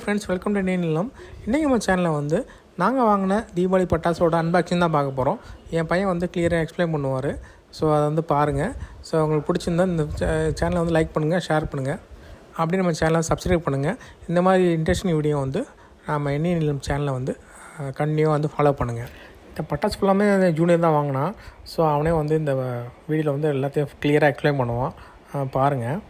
Hi friends, welcome to நீலம். இன்றைக்கி நம்ம சேனலில் வந்து நாங்கள் வாங்கின தீபாவளி பட்டாசோட அன்பாக்சிங் தான் பார்க்க போகிறோம். என் பையன் வந்து கிளியராக எக்ஸ்பிளைன் பண்ணுவார். ஸோ அதை வந்து பாருங்கள். ஸோ உங்களுக்கு பிடிச்சிருந்தா இந்த சேனலை வந்து லைக் பண்ணுங்கள், ஷேர் பண்ணுங்கள், அப்படி நம்ம சேனலை சப்ஸ்கிரைப் பண்ணுங்கள். இந்த மாதிரி இன்ட்ரெஸ்டிங் வீடியோ வந்து நம்ம நீலம் சேனலை வந்து கண்டினியூவாக வந்து ஃபாலோ பண்ணுங்கள். இந்த பட்டாசு ஃபுல்லாமே ஜூனியர் தான் வாங்கினான். ஸோ அவனே வந்து இந்த வீடியோவில் வந்து எல்லாத்தையும் கிளியராக எக்ஸ்பிளைன் பண்ணுவான். பாருங்கள்.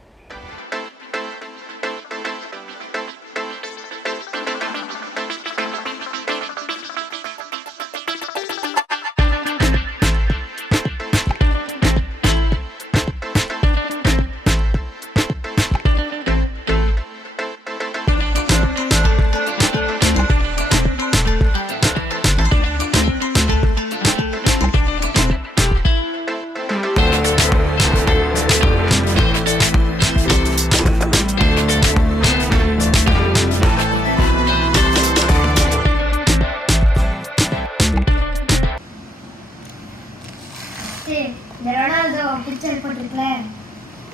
இந்த ரொனால்டோ பிக்சர் போட்டிருக்கல,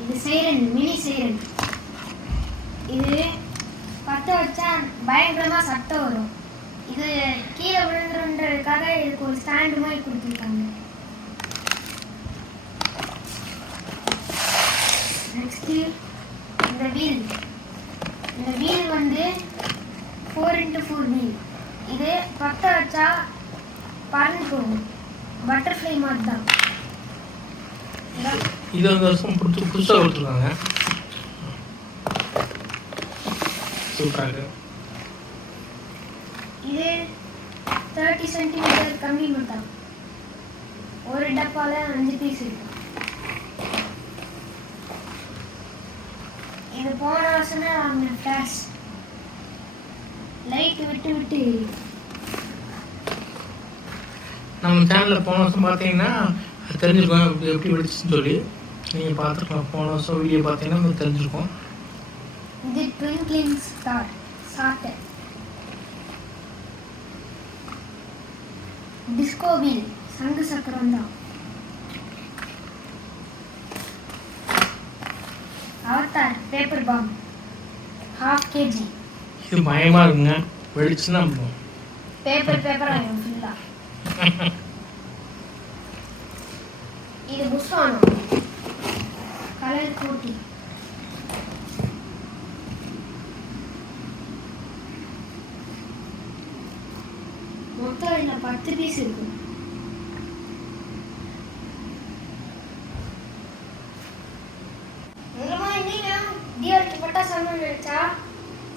இது சைரன், மினி சைரன். இது பற்ற வச்சா பயங்கரமா சத்தம் வரும். இது கீழே விழுந்துருன்றதுக்காக இதுக்கு ஒரு ஸ்டாண்டு மாதிரி கொடுத்துருக்காங்க. நெக்ஸ்ட் இந்த வீல் வந்து 4x4 வீல். இது பற்ற வச்சா பறந்து போகும், பட்டர்ஃப்ளை மாதிரி தான். இது வந்து வருஷம் புதுசாக கொடுத்துருக்காங்க. சூப்பராக இது 30 சென்டிமீட்டர் கம்மி மட்டும். ஒரு டப்பால 5 பீஸ் இருக்கு. இது போன வருஷமே வாங்கின ஃபிளாஷ். லைட் விட்டு விட்டு நம்ம சேனலில் போன வருஷம் பார்த்தீங்கன்னா தெரிஞ்சிருக்கோம் எப்படி வெடிச்சுன்னு சொல்லி. நீங்கள் பார்த்துருக்கலாம், போன வருஷம் வீடியோ பார்த்தீங்கன்னா உங்களுக்கு தெரிஞ்சிருக்கோம். இது ட்விங்க்லிங் ஸ்டார் சாட்டை. டிஸ்கோ வீல், சங்கு சக்கரம் தான். அவதார் பேப்பர் பாம் 1/2 kg. இது பயமா இருக்குங்க, வெடிச்சுன்னா பேப்பர் ஆகும் ஃபுல்லா. இது புஷ்வானம் கலர் போட்டி. மொத்தம் இதுல 10 பீஸ் இருக்கு. தீபாவளிக்கு பட்டாசு நினைச்சா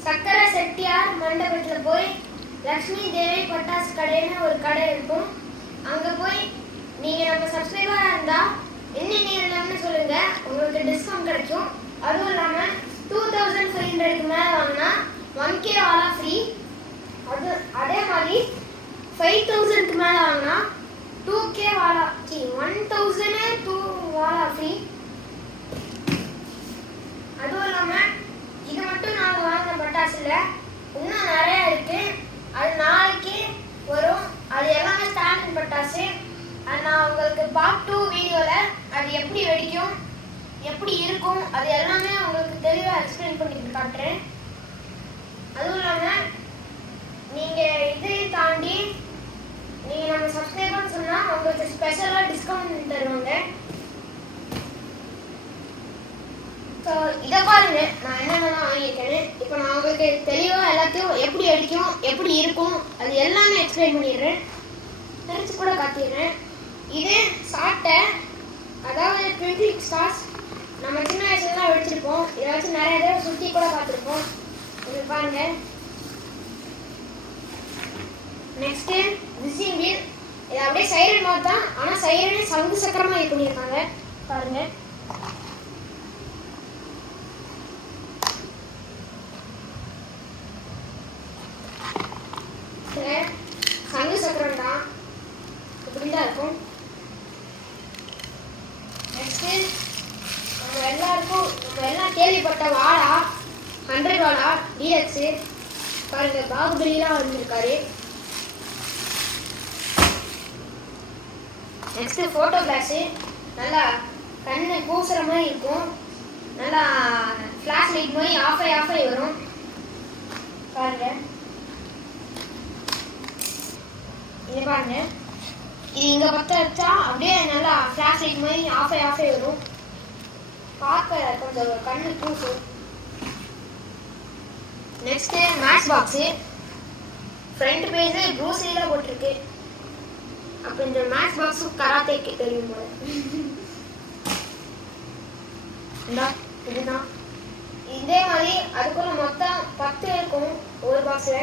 சக்கரை செட்டியார் மண்டபத்துல போய் லக்ஷ்மி தேவி பட்டாசு கடைன்னு ஒரு கடை இருக்கும். அங்க போய் நீங்க நம்ம சப்ஸ்கிரைபரா இருந்தா என்ன நீலம்னு சொல்லுங்க, உங்களுக்கு டிஸ்கவுண்ட் கிடைக்கும். அதுவும் இல்லாம 2500க்கு மேல வாங்கினா 1K வாலா ஃப்ரீ. அதே மாதிரி 5000க்கு மேல வாங்கினா 2K வாலா 1002 வாலா ஃப்ரீ. அதுவும் இல்லாம இது மட்டும் நாங்க வாங்கின பட்டாசுல இன்னும் நிறைய இருக்கு. அது நாளைக்கு வரும். அது எல்லாமே ஸ்டாண்ட் பட்டாசு. நான் உங்களுக்கு பார்ட் 2 வீடியோல அது எப்படி வெடிக்கும், எப்படி இருக்கும், அது எல்லாமே உங்களுக்கு தெளிவாக எக்ஸ்பிளைன் பண்ணிட்டு காட்டுறேன். அதுவும் இல்லாமல் நீங்கள் இதை தாண்டி நீங்கள் நம்ம சப்ஸ்கிரைபர்னு சொன்னால் உங்களுக்கு ஸ்பெஷலாக டிஸ்கவுண்ட் தருவாங்க. ஸோ இதை பாருங்க, நான் என்னென்னலாம் வாங்கியிருக்கேன்னு. இப்போ நான் உங்களுக்கு தெளிவாக எல்லாத்தையும் எப்படி வெடிக்கும், எப்படி இருக்கும், அது எல்லாமே எக்ஸ்பிளைன் பண்ணிடுறேன். தெரிச்சு கூட காட்டிடுறேன். இது சாட்டை, அதாவது ட்விங்க்லிங் ஸ்டார்ஸ். நம்ம சின்ன வயசுலலாம் வெடிச்சிருப்போம். இதை வச்சு நிறைய தடவை சுற்றி கூட பார்த்துருப்போம். இது பாருங்க. நெக்ஸ்ட் விசிங் வீல். இது அப்படியே சைரன் மாதிரி தான், ஆனால் சைரனே சங்கு சக்கரமாக இது பண்ணியிருக்காங்க. பாருங்க. சங்கு சக்கரம் தான், இப்படிதான் இருக்கும். நெக்ஸ்ட் நம்ம எல்லாம் கேள்விப்பட்ட வாடா 100 வாடா டிஎக்ஸ். பாருங்க, பாகுபலிலாம் வந்திருக்காரு. Next photo glass. நல்லா கண்ணை கூசுற மாதிரி இருக்கும். நல்லா ஃபிளாஷ் லைட் மாதிரி ஆஃப் ஆகி வரும். பாருங்க, இது பாருங்க, இது இங்க பத்த வச்சா அப்படியே நல்லா ஃபிளாஷ் லைட் மாதிரி ஆஃபே வரும். பார்க்க கொஞ்சம் கண்ணு கூசும். Next match box. Front page ப்ரூஸ்லில போட்டிருக்கு. அப்ப இந்த மேட்ச் பாக்ஸ் கராத்தேக்கு தெரியும் போல. இதுதான். இதே மாதிரி அதுக்குள்ள மொத்தம் 10 இருக்கும் ஒரு பாக்ஸ்ல.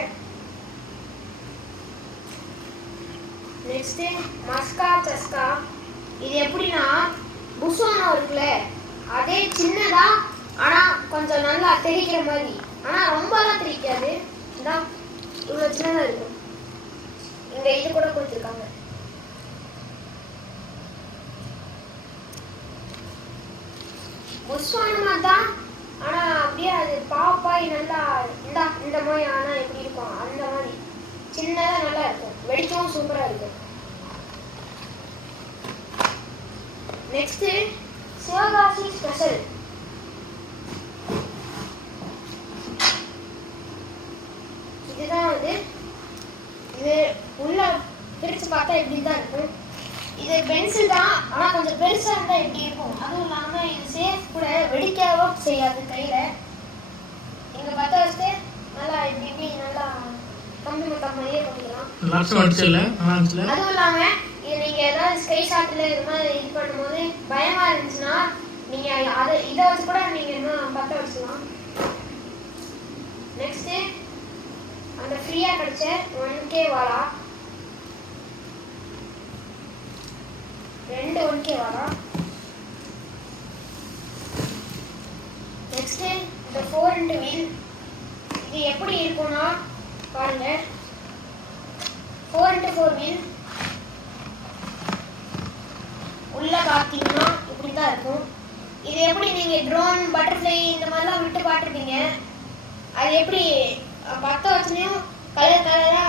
நெக்ஸ்ட் மஸ்கா சஸ்கா. இது எப்படின்னா புஷ்வானா இருக்குல்ல, அதே சின்னதா ஆனா கொஞ்சம் நல்லா தெரிக்கிற மாதிரி. ஆனா ரொம்பலாம் தெரிக்காது. இவ்வளவு சின்னதா இருக்கும். இங்க இது கூட கொடுத்துருக்காங்க. புஷ்வானா தான், ஆனா அப்படியே அது பாப்பாய் நல்லா இந்த மாதிரி. ஆனா எப்படி இருக்கும் அந்த மாதிரி சின்னதா நல்லா இருக்கும். வெடிக்கவும் சூப்பரா இருக்கும். Next Sivakasi special. இதுதான் இது உள்ள பிரிச்சு பார்த்தா இப்படிதான் இருக்கும். இது பென்சில் தான், ஆனா கொஞ்சம் பெருசா இருந்தா எப்படி இருக்கும். அதுவும் இல்லாம இது சேஃப் கூட, வெடிக்கவோ செய்யாது கையில. இங்க பத்த வச்சுட்டு நல்லா இப்படி நல்லா கம்பி மொத்தம் மாதிரியே பண்ணிக்கலாம். அதுவும் இல்லாம இது நீங்க ஏதாவது ஸ்கை ஷாட்ல இது மாதிரி இது பண்ணும்போது பயமா இருந்துச்சுன்னா நீங்க இதை வச்சு கூட நீங்க இன்னும் பத்த வச்சுக்கலாம். நெக்ஸ்ட் அந்த ஃப்ரீயா கிடைச்ச 1K வாலா, 2 1K வாலா. நெக்ஸ்ட் இந்த 4x வீல். இது எப்படி இருக்கும்னா பாருங்க, 4x4 வீல். உள்ள பார்த்தீங்கன்னா இப்படிதான் இருக்கும். இது எப்படி நீங்க ட்ரோன் பட்டர்ஃப்ளை இந்த மாதிரிலாம் விட்டு பார்த்துருப்பீங்க. அது எப்படி பத்த வச்சுலையும் கலர் கலரா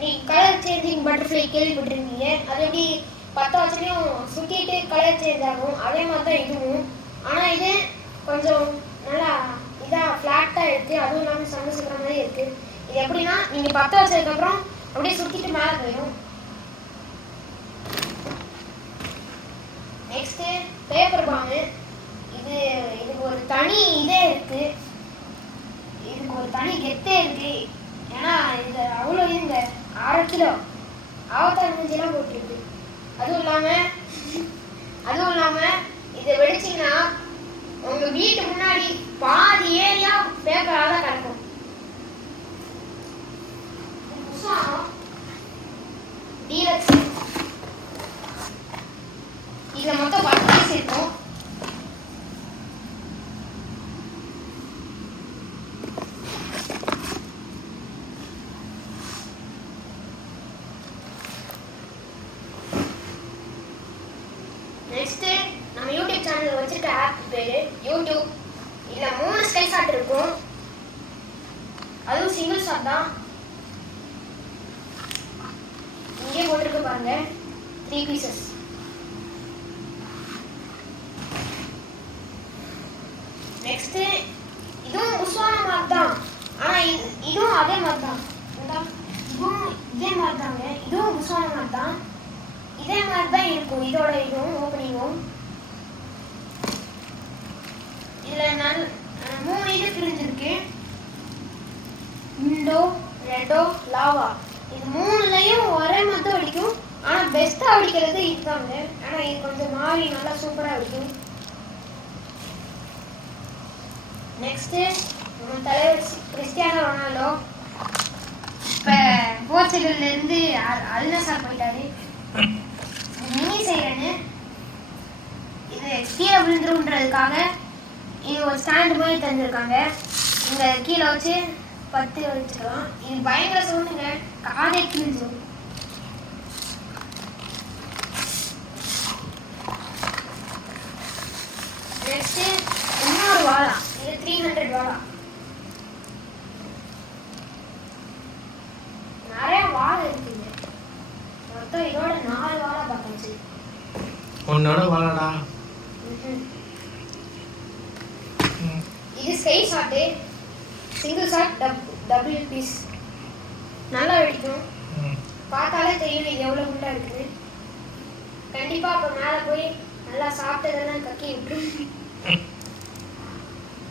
நீ கலர் சேஞ்சிங் பட்டர்ஃப்ளை கேள்விப்பட்டிருக்கீங்க. அது எப்படி பத்த வச்சுலையும் சுத்திட்டு கலர் சேஞ்ச் ஆகும். அதே மாதிரி தான் இதுவும். ஆனா இது கொஞ்சம் நல்லா இதா ஃபிளாட்டா இருக்கு. அதுவும் இல்லாமல் சண்டை சுத்துற மாதிரி இருக்கு. இது எப்படின்னா நீங்க பத்த வச்சதுக்கு அப்புறம் அப்படியே சுத்திட்டு மேல போயிடும். நெக்ஸ்ட் பேப்பர் பாம்பு. இதுக்கு ஒரு தனி இதே இருக்கு. இதுக்கு ஒரு தனி கெத்தே இருக்கு. ஏன்னா இது அவ்வளோ இதுங்க 6 கிலோ 65 எல்லாம் போட்டிருக்கு. அதுவும் இல்லாம இதை வெடிச்சிங்கன்னா உங்க வீட்டு முன்னாடி பாதி ஏரியா பேப்பராக தான் கிடக்கும். டீலக்ஸ். இதுல மொத்தம் 10 பீஸ் இருக்கும். நெக்ஸ்ட் நம்ம யூடியூப் சேனல் வச்சிருக்க ஆப் பேரு யூடியூப். இதுல 3 ஸ்கை ஷாட் இருக்கும். அதுவும் சிங்கிள் ஷாட் தான். இங்கே போட்டிருக்கு பாருங்க, 3 பீசஸ். நெக்ஸ்ட் இதுவும் புஷ்வானா மாதிரி தான், ஆனா இதுவும் அதே மாதிரி தான். இதுவும் இதே மாதிரி தாங்க. இதுவும் புஷ்வானா மாதிரி தான். இதே மாதிரி தான் இருக்கும். இதோட இதுவும் ஓப்பனிங்கும். இதுல 3 இது பிரிஞ்சிருக்கு. Indo, redo, lava. இது 3லயும் ஒரே மாதிரி வெடிக்கும். ஆனா பெஸ்டா வெடிக்கிறது இதுதாங்க. ஆனா இது கொஞ்சம் மாறி நல்லா சூப்பரா வெடிக்கும். நெக்ஸ்ட் நம்ம தலைவர் கிறிஸ்டியானோ ரொனால்டோ இப்ப போர்ச்சுகல்ல இருந்து அல் நஸர் போயிட்டாரு. Mini siren. இது கீழே விழுந்துருன்றதுக்காக இது ஒரு ஸ்டாண்ட் மாதிரி தந்துருக்காங்க. இங்க கீழே வச்சு 10 வச்சுக்கலாம். இது பயங்கர சவுண்டுங்க, காதே கிழிஞ்சிடும். நெக்ஸ்ட் இன்னொரு வாழா. இது 300 வாழா. நிறைய வாழை இருக்குங்க. மொத்தம் இதோட 4 வாழை பார்த்தாச்சு. உன்னோட வாழடா. இது sky shot, single shot, double piece நல்லா வெடிக்கும். பார்த்தாலே தெரியும் இது எவ்வளோ குண்டா இருக்குது. கண்டிப்பா அப்ப மேல போய் நல்லா சாப்பிட்டதெல்லாம் கக்கி விட்டு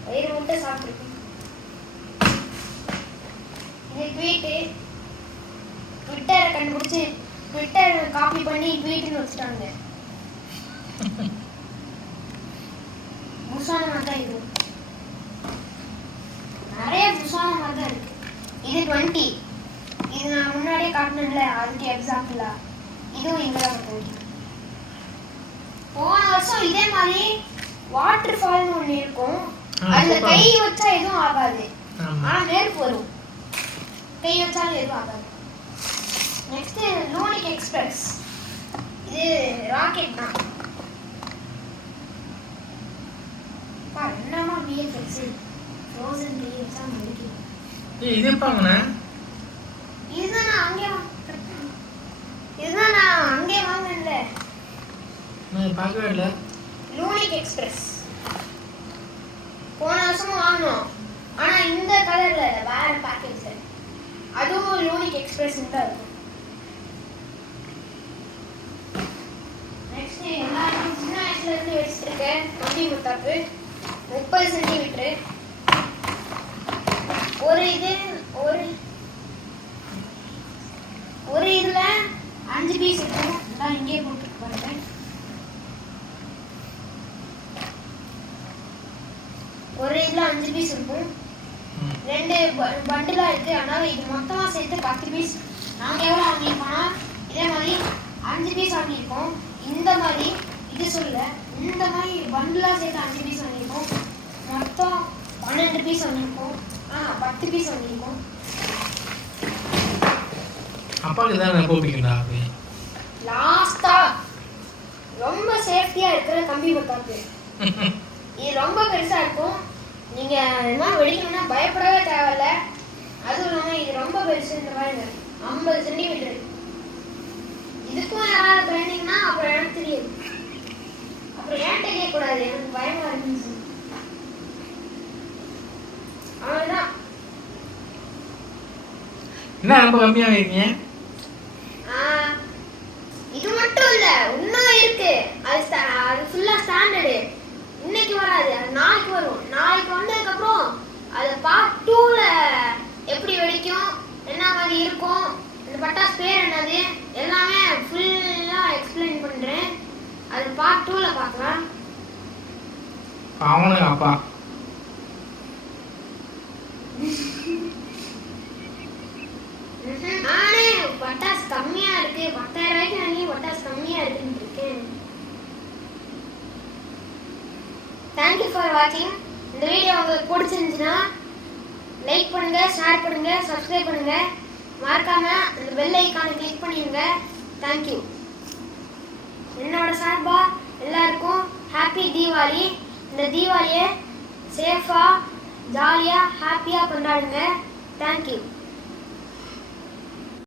வயிறு முட்டை சாப்பிட்டுருக்கோம். இது ட்விட்டரை கண்டுபிடிச்சு ட்விட்டர் காப்பி பண்ணி ட்வீட்னு வச்சுட்டாங்க. புசான மாதிரி தான் இது. நிறைய புசான மாதிரி தான் இருக்கு. இது 20. இது நான் முன்னாடியே காட்டினேன்ல, அதுக்கு எக்ஸாம்பிளா இதுவும் இங்கதான் 20. போன வருஷம் இதே மாதிரி வாட்டர் ஃபால்னு ஒண்ணு இருக்கும். அதுல கை வச்சா எதுவும் ஆகாது, ஆனா நெருப்பு வரும். கை வச்சாலும் எதுவும் ஆகாது. நெக்ஸ்ட் லூனிக் எக்ஸ்பிரஸ். இது ராக்கெட் தான். என்னமா பிஎஃப்எக்ஸ் ஃப்ரோசன் பிஎஃப்எக்ஸ் தான் இருக்கு. இது பாங்கண்ணா, இதுதான் நான் அங்கே வாங்கினேன்ல. நான் பார்க்கவே இல்லை. லூனிக் எக்ஸ்பிரஸ் போன வருஷமும் வாங்கினோம், ஆனா இந்த கலர்ல வேற பேக்கேஜ்ல. அதுவும் லூனிக் எக்ஸ்பிரஸ் தான் இருக்கும். நெக்ஸ்ட் எல்லாரும் சின்ன வயசுல இருந்து வச்சிருக்கேன் கம்பி முத்தாப்பு 30 சென்டிமீட்டர். ஒரு இதுல 5 பீஸ் இருக்கும். நான் இங்கே போட்டு பாருங்க. ஒரு இதுல 5 பீஸ் இருக்கும். 2 பண்டிலா இருக்கு. அதனால இது மொத்தமா சேர்த்து 10 பீஸ். நாங்க எவ்வளவு வாங்கியிருக்கோம்னா இதே மாதிரி 5 பீஸ் வாங்கியிருக்கோம். இந்த மாதிரி இது சொல்ல இந்த மாதிரி பண்டிலா சேர்த்து 5 பீஸ் வாங்கியிருக்கோம். மொத்தம் 12 பீஸ் வாங்கியிருக்கோம். 10 பீஸ் வாங்கியிருக்கோம். அப்பாக்கு தான் போப்பீங்களா? லாஸ்டா ரொம்ப சேஃப்டியா இருக்கிற கம்பி மத்தாப்பு. இது ரொம்ப பெருசா இருக்கும். நீங்க என்ன வெடிக்கணும்னா பயப்படவே தேவையில்ல. அதுவும் இல்லாம இது ரொம்ப பெருசு. இந்த பாருங்க 50 சென்டிமீட்டர். இதுக்கும் யாராவது பயந்தீங்கன்னா அப்புறம் எனக்கு தெரியும். அப்புறம் ஏன்ட்ட கேட்க கூடாது, எனக்கு பயமா இருக்குன்னு சொல்லி. அவ்வளவுதான். என்ன ரொம்ப கம்மியா இருக்கீங்க? இது மட்டும் இல்ல, இன்னும் இருக்கு. அது ஃபுல்லா ஸ்டாண்டர்டு. இன்னைக்கு வராது, அது நாளைக்கு வரும். நாளைக்கு வந்ததுக்கு அப்புறம் அது பார்ட் 2ல எப்படி வெடிக்கும், என்ன மாதிரி இருக்கும், இந்த பட்டாசு பேர் என்னது எல்லாமே ஃபுல்லா எக்ஸ்பிளைன் பண்றேன். அது பார்ட் 2ல பார்க்கலாம். அவனுக்கு அப்பா நானே பட்டாசு கம்மியா இருக்கு, 10,000 ரூபாய்க்கு வாங்கி பட்டாசு கம்மியா இருக்குன்னு இருக்கேன். தேங்க்யூ ஃபார் வாட்சிங். இந்த வீடியோ உங்களுக்கு பிடிச்சிருந்துச்சுன்னா லைக் பண்ணுங்க, ஷேர் பண்ணுங்க, சப்ஸ்கிரைப் பண்ணுங்க. மறக்காம இந்த பெல் ஐகானை கிளிக் பண்ணிடுங்க. தேங்க்யூ. என்னோட சார்பா எல்லாருக்கும் ஹாப்பி தீபாவளி. இந்த தீபாவளியை சேஃபா ஜாலியா ஹாப்பியா கொண்டாடுங்க. தேங்க்யூ.